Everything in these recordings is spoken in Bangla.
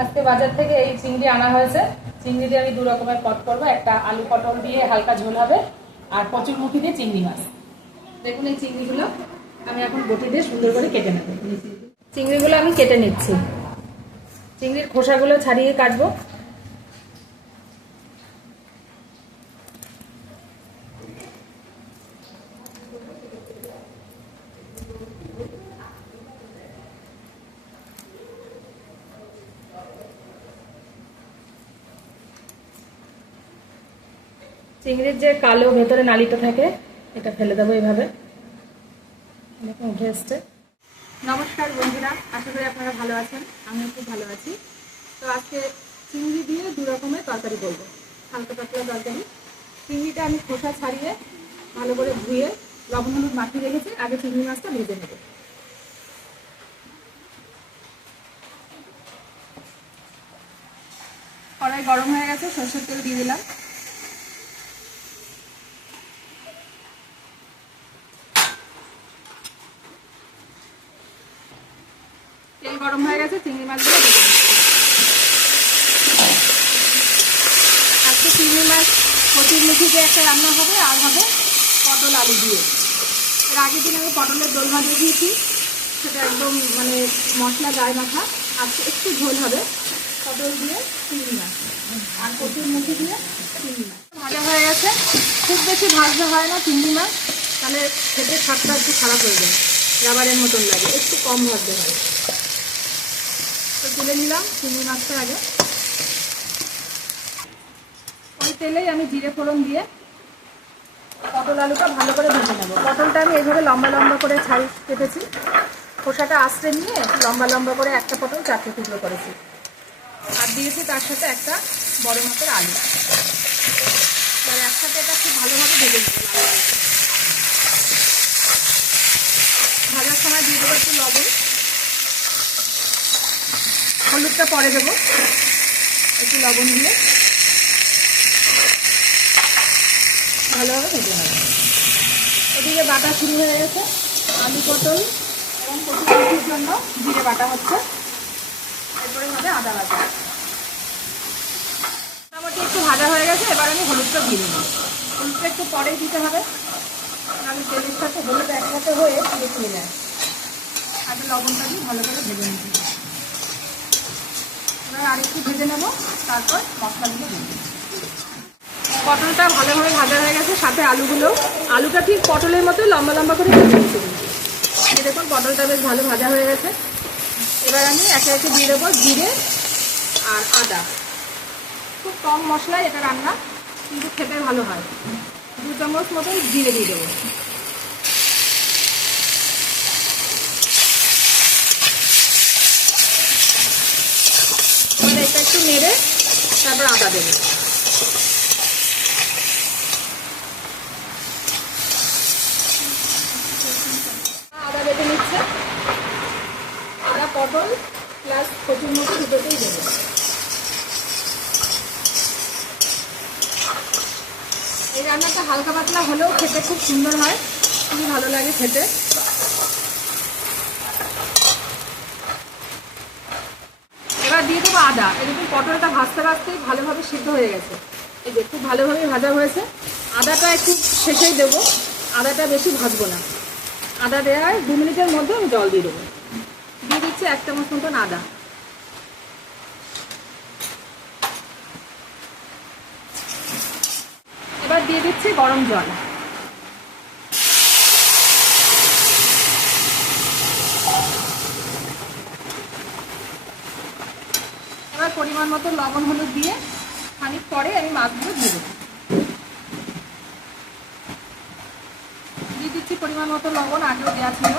আজকে বাজার থেকে এই চিংড়ি আনা হয়েছে। চিংড়ি দিয়ে আমি দু রকমের পট করব। একটা আলু পটল দিয়ে হালকা ঝোল হবে আর প্রচুর মুখি দিয়ে চিংড়ি মাছ। দেখুন এই চিংড়িগুলো আমি এখন বটি দিয়ে সুন্দর করে কেটে নেব। চিংড়িগুলো আমি কেটে নিচ্ছি। চিংড়ির খোসাগুলো ছাড়িয়ে কাটবো। চিংড়ির যে কালো ভেতরে নালিটা থাকে, এটা ফেলে দেবো এইভাবে। উঠে এসছে। নমস্কার বন্ধুরা, আশা করি আপনারা ভালো আছেন, আমিও খুব ভালো আছি। তো আজকে চিংড়ি দিয়ে দু রকমের তরকারি করব, হালকা পাতলা তরকারি। চিংড়িটা আমি খোসা ছাড়িয়ে ভালো করে ধুয়ে লবণ হলুদ মাখিয়ে রেখেছি, আগে চিংড়ি মাছটা ভেজে নেব। কড়াই গরম হয়ে গেছে, সরষের তেল দিয়ে দিলাম তেল গরম হয়ে গেছে চিংড়ি মাছগুলো ভেজে আজকে চিংড়ি মাছ কচুর মুখি দিয়ে একটা রান্না হবে, আর হবে পটল আলু দিয়ে। এর আগের দিন আমি পটলের দোলমা দেখিয়েছি সেটা একদম মানে মশলা গায়ে মাখা। আজকে একটু ঝোল হবে, পটল দিয়ে চিংড়ি মাছ, আর কচুর মুখি দিয়ে চিংড়ি মাছ। ভাজা হয়ে গেছে, খুব বেশি ভাজতে হয় না চিংড়ি মাছ, তাহলে খেতে স্বাদটা একটু খারাপ হয়ে যায়, রাবারের মতন লাগে, একটু কম ভাজতে হয়। তুলে নিলাম চিংড়ি মাছটা আগে। ওই তেলেই আমি জিরে ফোড়ন দিয়ে পটল আলুটা ভালো করে ভেজে নেব। পটলটা আমি এইভাবে লম্বা লম্বা করে ছাড়ি কেটেছি। খোসাটা আস্তে নিয়ে লম্বা লম্বা করে একটা পটল চারটে টুকরো করেছি। আর দিয়েছি তার সাথে একটা বড় মাপের আলু। এবার একসাথে এটা খুব ভালোভাবে ভেজে লাল ভাজার সময় দিয়ে দেবো একটু লবণ। হলুদটা পরে দেবো। একটু লবণ দিয়ে। ভালোভাবে ভেজে নেব। ওদিকে বাটা শুরু হয়ে গেছে। আলু পটল এবং কচুর জন্য জিরে বাটা হচ্ছে। এরপরে হবে আদা বাটা। মোটামুটি একটু ভাজা হয়ে গেছে, এবার আমি হলুদটা দিয়ে দেবো হলুদটা একটু পরেই দিতে হবে। আমি তেলের সাথে হলুদ একসাথে হয়ে পুড়ে যায়। আগে লবণটা দিয়ে ভালো করে ভেজে নিতে হবে। এবার আরেকটু ভেজে নেব, তারপর মশলাগুলো। পটলটা ভালোভাবে ভাজা হয়ে গেছে, সাথে আলুগুলো আলুটা ঠিক পটলের মতো লম্বা লম্বা করে ভেজে এই দেখুন, পটলটা বেশ ভালো ভাজা হয়ে গেছে। এবার আমি একে একে দিয়ে দেবো জিরে আর আদা। খুব কম মশলায় এটা রান্না কিন্তু খেতে ভালো হয়। দু চামচ মতন জিরে দিয়ে দেবো এবার এটা একটু নেড়ে তারপর আদা দেবো। আদা নিচ্ছে। দেবো। এই রান্নাটা হালকা পাতলা হলেও খেতে খুব সুন্দর হয়। খুবই ভালো লাগে খেতে। এবার দিয়ে দেবো আদা। এরকম পটলটা ভাজতে ভাজতেই ভালোভাবে সিদ্ধ হয়ে গেছে। এই যে খুব ভালোভাবে ভাজা হয়েছে। আদাটা একটু শেষেই দেবো। আদাটা বেশি ভাজবো না। আদা দেওয়ার দু মিনিটের মধ্যে আমি জল দিয়ে দেবো। দিয়ে দিচ্ছি এক চামচ মতন আদা। এবার দিয়ে দিচ্ছি গরম জল এবার পরিমাণ মতো লবণ হলুদ দিয়ে খানিক পরে আমি মাছগুলো দিয়ে দেবো। দিয়ে দিচ্ছি পরিমাণ মতো লবণ, আগেও দেওয়া ছিল।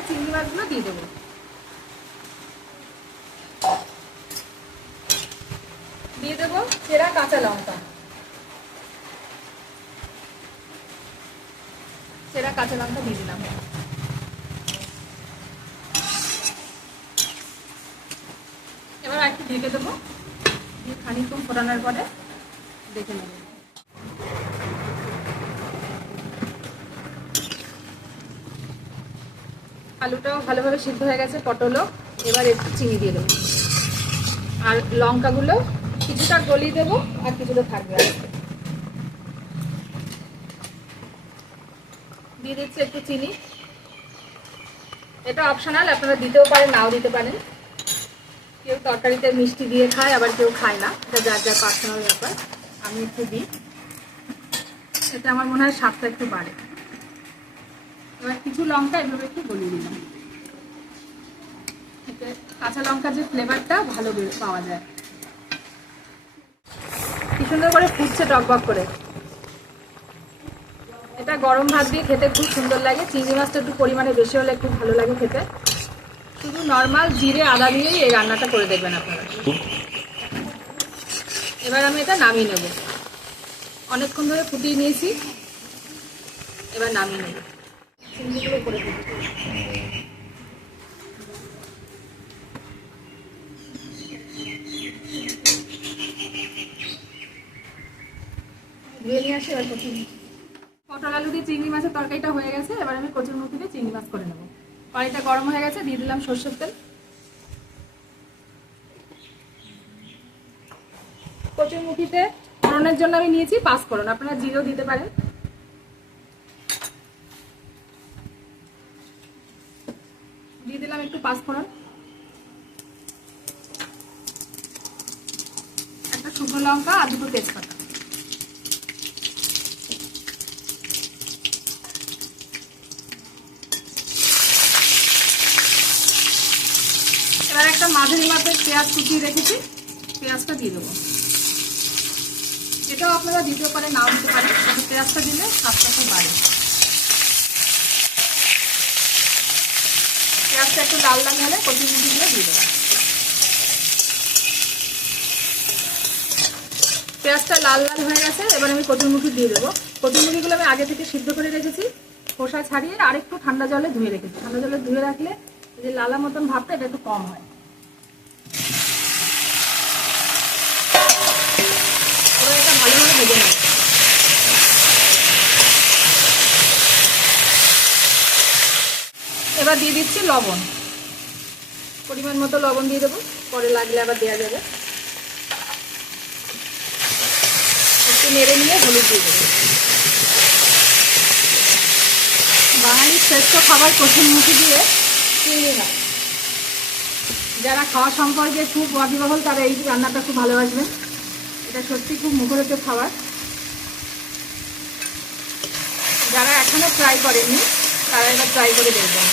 আমরা চিংড়ি মাছগুলো দিয়ে দেবো। দিয়ে দেবো সেরা কাঁচা লঙ্কা। সেরা কাঁচা লঙ্কা দিয়ে দিলাম। এবার একটু ঢেকে দেবো। দিয়ে খানিকক্ষণ ফোটানোর পরে দেখে নেব। আলুটাও ভালোভাবে সিদ্ধ হয়ে গেছে, পটলও। এবার একটু চিনি দিয়ে দেবো। আর লঙ্কাগুলো কিছুটা গলিয়ে দেবো আর কিছুটা থাকবে দিয়ে দিচ্ছি একটু চিনি। এটা অপশনাল আপনারা দিতেও পারেন, নাও দিতে পারেন। কেউ তরকারিতে মিষ্টি দিয়ে খায়, আবার কেউ খায় না। এটা যার যার পার্সোনাল ব্যাপার, আমি একটু দিই। এটা আমার মনে হয় স্বাদটা একটু বাড়ে। এবার কিছু লঙ্কা এভাবে একটু গলিয়ে দিলাম কাঁচা লঙ্কার যে ফ্লেভারটা ভালো পাওয়া যায়। কি সুন্দর করে ফুটছে টকবক করে। এটা গরম ভাত দিয়ে খেতে খুব সুন্দর লাগে। চিংড়ি মাছটা একটু পরিমাণে বেশি হলে খুব ভালো লাগে খেতে। শুধু নর্মাল জিরে, আদা দিয়েই এই রান্নাটা করে দেখবেন আপনারা। এবার আমি এটা নামিয়ে নেব। অনেকক্ষণ ধরে ফুটিয়ে নিয়েছি। এবার নামিয়ে নেব। পটল আলু দিয়ে চিংড়ি মাছের তরকারিটা হয়ে গেছে, এবার আমি কচুর মুখি দিয়ে চিংড়ি মাছ করে নেব। কড়াইটা গরম হয়ে গেছে, দিয়ে দিলাম সর্ষের তেল। কচুর মুখিতে ফোড়নের জন্য আমি নিয়েছি পাঁচ ফোড়ন আপনারা জিরেও দিতে পারেন। দিয়ে পাঁচ ফোড়ন একটা শুকনো লঙ্কা আর দুটো তেজপাতা। এবার একটা মাঝারি মাপের পেঁয়াজ কুচিয়ে রেখেছি। পেঁয়াজটা দিয়ে দেবো। এটাও আপনারা দিতে পারেন নাও দিতে পারেন পেঁয়াজটা দিলে স্বাদটা বাড়ে। পেঁয়াজটা একটু লাল লাল হলে কচুরমুখি দিয়ে দিয়ে দেবো। পেঁয়াজটা লাল লাল হয়ে গেছে, এবার আমি কচুরমুখি দিয়ে দেবো। কচুরমুখিগুলো আমি আগে থেকে সিদ্ধ করে রেখেছি, খোসা ছাড়িয়ে আর একটু ঠান্ডা জলে ধুয়ে রেখেছি। ঠান্ডা জলে ধুয়ে রাখলে যে লালা মতন ভাবটা এটা একটু কম হয়। ভালোভাবে ভেজে এবার দিয়ে দিচ্ছি লবণ। পরিমাণ মতো লবণ দিয়ে দেবো, পরে লাগলে আবার দেওয়া যাবে। একটু নেড়ে নিয়ে হলুদ দিয়ে দেবো। বাঙালির শ্রেষ্ঠ খাবার কঠিন মুখি দিয়ে চিংড়ি মাছ যারা খাওয়া সম্পর্কে খুব ওয়াকিবহল তারা এই রান্নাটা খুব ভালোবাসবেন। এটা সত্যি খুব মুখরোচক খাবার। যারা এখনও ট্রাই করেননি, তারা এবার ট্রাই করে দেখবেন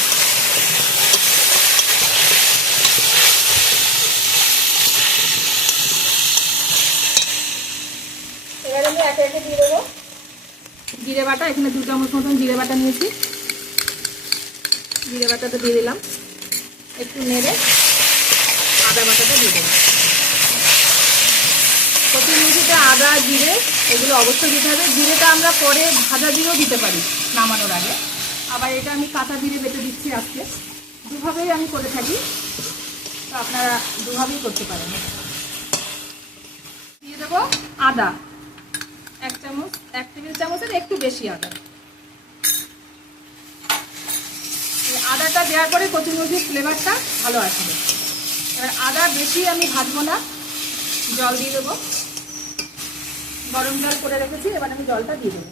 এবার আমি জিরে বাটা, এখানে দু চামচ মতন জিরে বাটা নিয়েছি। জিরে বাটাটা দিয়ে দিলাম। একটু নেড়ে আদা বাটাটা দিয়ে দেবো। মুখিতে আদা, জিরে, এগুলো অবশ্যই দিতে হবে। জিরেটা আমরা পরে ভাজা দিয়েও দিতে পারি নামানোর আগে। আবার এটা আমি কাঁচা জিরে বেটে দিচ্ছি আজকে। দুভাবেই আমি করে থাকি। তো আপনারা দুভাবেই করতে পারেন। দিয়ে দেবো আদা। চামচ, এক টেবিল চামচের একটু বেশি আদা। আদাটা দেওয়ার পরে কচুরমুখির ফ্লেভারটা ভালো আসবে। এবার আদা বেশি আমি ভাজবো না, জল দিয়ে দেবো। গরম জল করে রেখেছি, এবার আমি জলটা দিয়ে দেবো।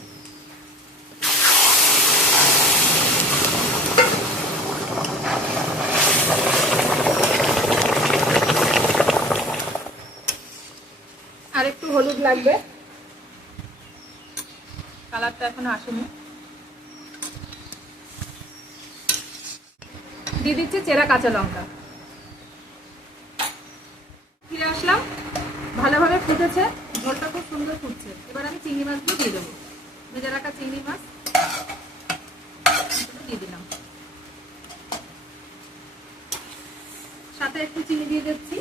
আর একটু হলুদ লাগবে। এখনও আসেনি। দিয়ে দিচ্ছি চেরা কাঁচা লঙ্কা। ফিরে আসলাম। ভালোভাবে ফুটেছে। ঝোলটা খুব সুন্দর ফুটছে। এবার আমি চিংড়ি মাছগুলো দিয়ে দেবো। ভেজে রাখা চিংড়ি মাছ। দিয়ে দিলাম। সাথে একটু চিনি দিয়ে দিচ্ছি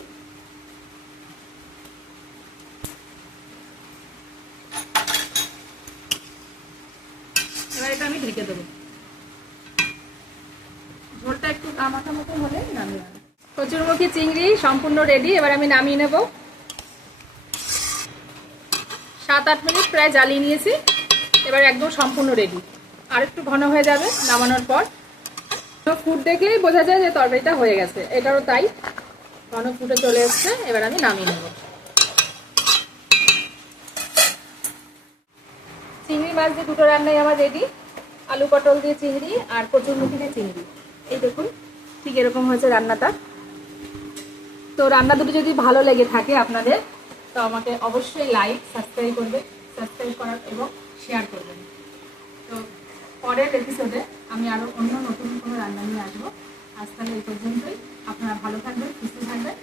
এবার এটা আমি ঢেকে দেবো। ঝোলটা একটু মাথা মতো হলে নামিয়ে। কচুরমুখী চিংড়ি সম্পূর্ণ রেডি এবার আমি নামিয়ে নেব। সাত আট মিনিট প্রায় জ্বালিয়ে নিয়েছি, এবার একদম সম্পূর্ণ রেডি আর একটু ঘন হয়ে যাবে নামানোর পর। ফুট দেখলেই বোঝা যায় যে তরকারিটা হয়ে গেছে। এটারও তাই। ঘন ফুটে চলে এসছে, এবার আমি নামিয়ে নেব। চিংড়ি মাছ দিয়ে দুটো রান্নাই আমার রেডি আলু পটল দিয়ে চিংড়ি আর কচুরমুখী দিয়ে চিংড়ি। এই দেখুন ঠিক এরকম হয়েছে রান্নাটা। তো রান্না দুটো যদি ভালো লেগে থাকে আপনাদের, তো আমাকে অবশ্যই লাইক সাবস্ক্রাইব করবে সাবস্ক্রাইব করার এবং শেয়ার করবেন। তো পরের এপিসোডে আমি আরও অন্য নতুন কোনো রান্না নিয়ে আসব। আজ তাহলে এই পর্যন্তই। আপনারা ভালো থাকবেন, সুস্থ থাকবেন।